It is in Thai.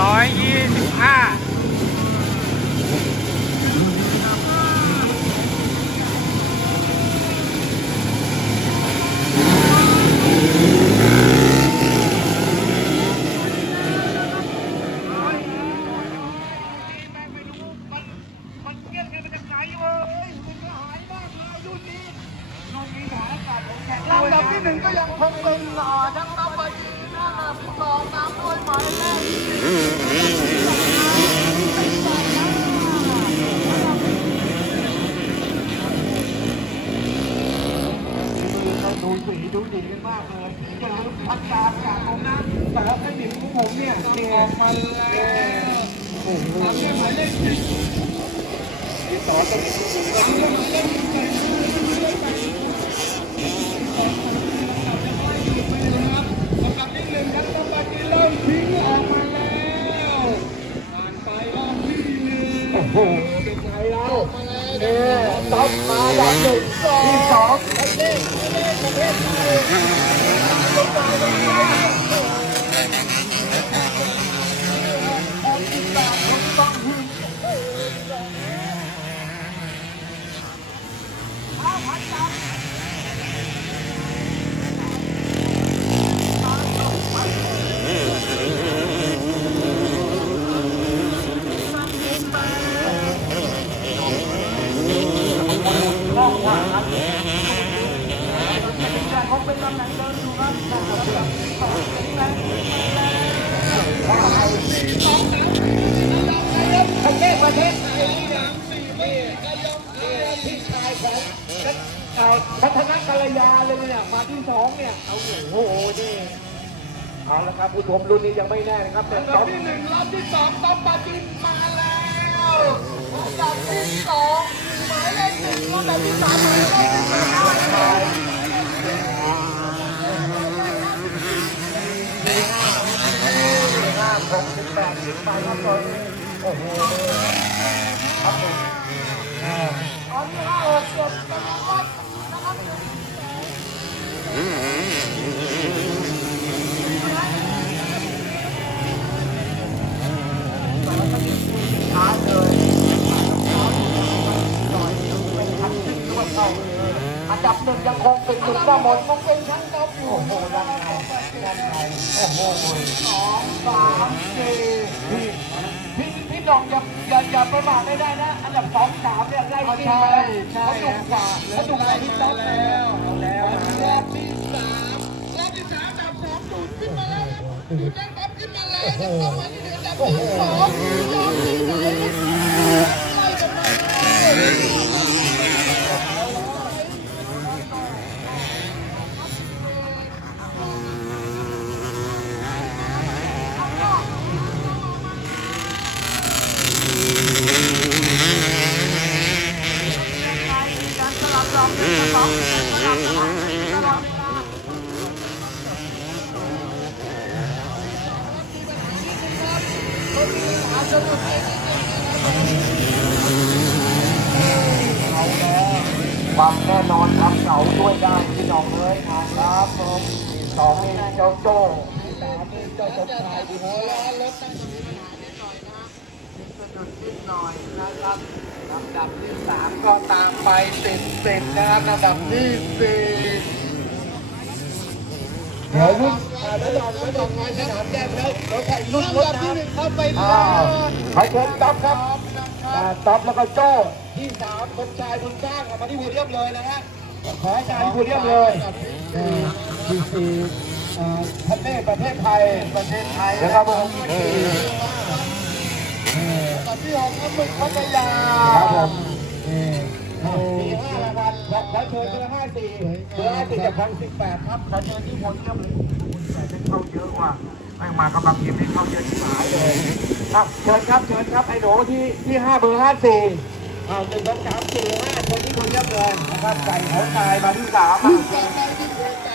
ร้อยยี่สิบห้ามันเกลี้ยงกันมาจากไหนเว้ยมันก็หายมากเลยรุ่นนี้รุ่นนี้านอากาศของแข็งลำดับที่หนึ่งก็ยังคงเป็นหล่อทั้ง สองตามด้วยหมายเลขดูสีดูดีกันมากเลยอย่าลืมพักการจากผมนะแต่ว่าให้หนิมของผมเนี่ยเนี่ยออกมาแล้วโอ้โหหมายเลขสิบที่ต่อต้องโอ้ โหเป็นไงเราเนี่ยต๊อปมาดับหนึ่งที่สองประเทศประเท เขาเป็นตำแหน่งเดินอยู่ครับประเทศประเทศไทยนี่นะนี่ก็ยกพี่ชายของพัฒนกัลยาเลยเนี่ยมาที่สองเนี่ยโอ้โหนี่เอาละครับผู้ชมรุ่นนี้ยังไม่แน่นะครับแต่รอบที่หนึ่งรอบที่สองต้อมปาจินมาแล้วรอบที่สองหมายเลขหนึ่งรอบที่สามหมายเลขหนึ่ง ห้าหกสิบแปดสิบไปครับตอนนี้ โอ้โหครับผมตอนนี้ห้าหกเจ็ดกำลังวัดนะครับช้าเลยอันดับหนึ่งยังคงเป็นหนึ่งก็หมดคงเป็นชั้นก็อยู่โอ้โหยังไงยังไงโอ้โหสองสามสี่ พี่พี่พี่น้องอย่าอย่าอย่าประมาทไม่ได้นะ อันดับสองสามเนี่ยไล่กินไปเขาดุกว่าเขาดุกว่าพี่ต๊อกแล้วแล้วรอบที่สามรอบที่สามอันดับสองดูดขึ้นมาแล้วครับดูดได้ปั๊บขึ้นมาแล้วจะเข้ามาที่อันดับที่สองยอมที่ไหนไล่กันมา ความแน่นอนครับเสาช่วยได้พี่น้องเลยครับผมสองเจ้าโจ้สามเจ้าสมชายหัวล้อรถตั้งนิดหน่อยนะสะดุดนิดหน่อยนะครับ ลำดับที่สามก็ตามไปติดติดนะครับลำดับที่สี่เดี๋ยวรุ่นแล้วลองแล้วลองงานสนามแก้มแล้วราใส่รุ่นรถที่หนึ่งเข้าไปอ้าใครเชิญต๊อปครับอ่าต๊อปแล้วก็โจ้ที่สามคนชายบุญสร้างออกมาที่โพเดียมเลยนะฮะขออาจารย์โพเดียมเลยที่สี่อ่าประเทศประเทศไทยประเทศไทยนะครับผมกับที่หก น้ำมึกพัทยาครับผมมีห้ารางวัลขอเชิญเบอร์ห้าสี่เบอร์ห้าสี่จากคลองสิบแปดครับขอเชิญที่โพเดียมเลยแต่ได้เข้าเยอะว่าไม่มากำลังทีมได้เข้าเยอะที่หายเลยครับเชิญครับเชิญครับไอ้หนูที่ที่ห้าเบอร์ห้าสี่อ่าหนึ่งสองสามสี่ห้าคนที่โพเดียมเลยนะครับใส่หัวตายมาที่สามอะ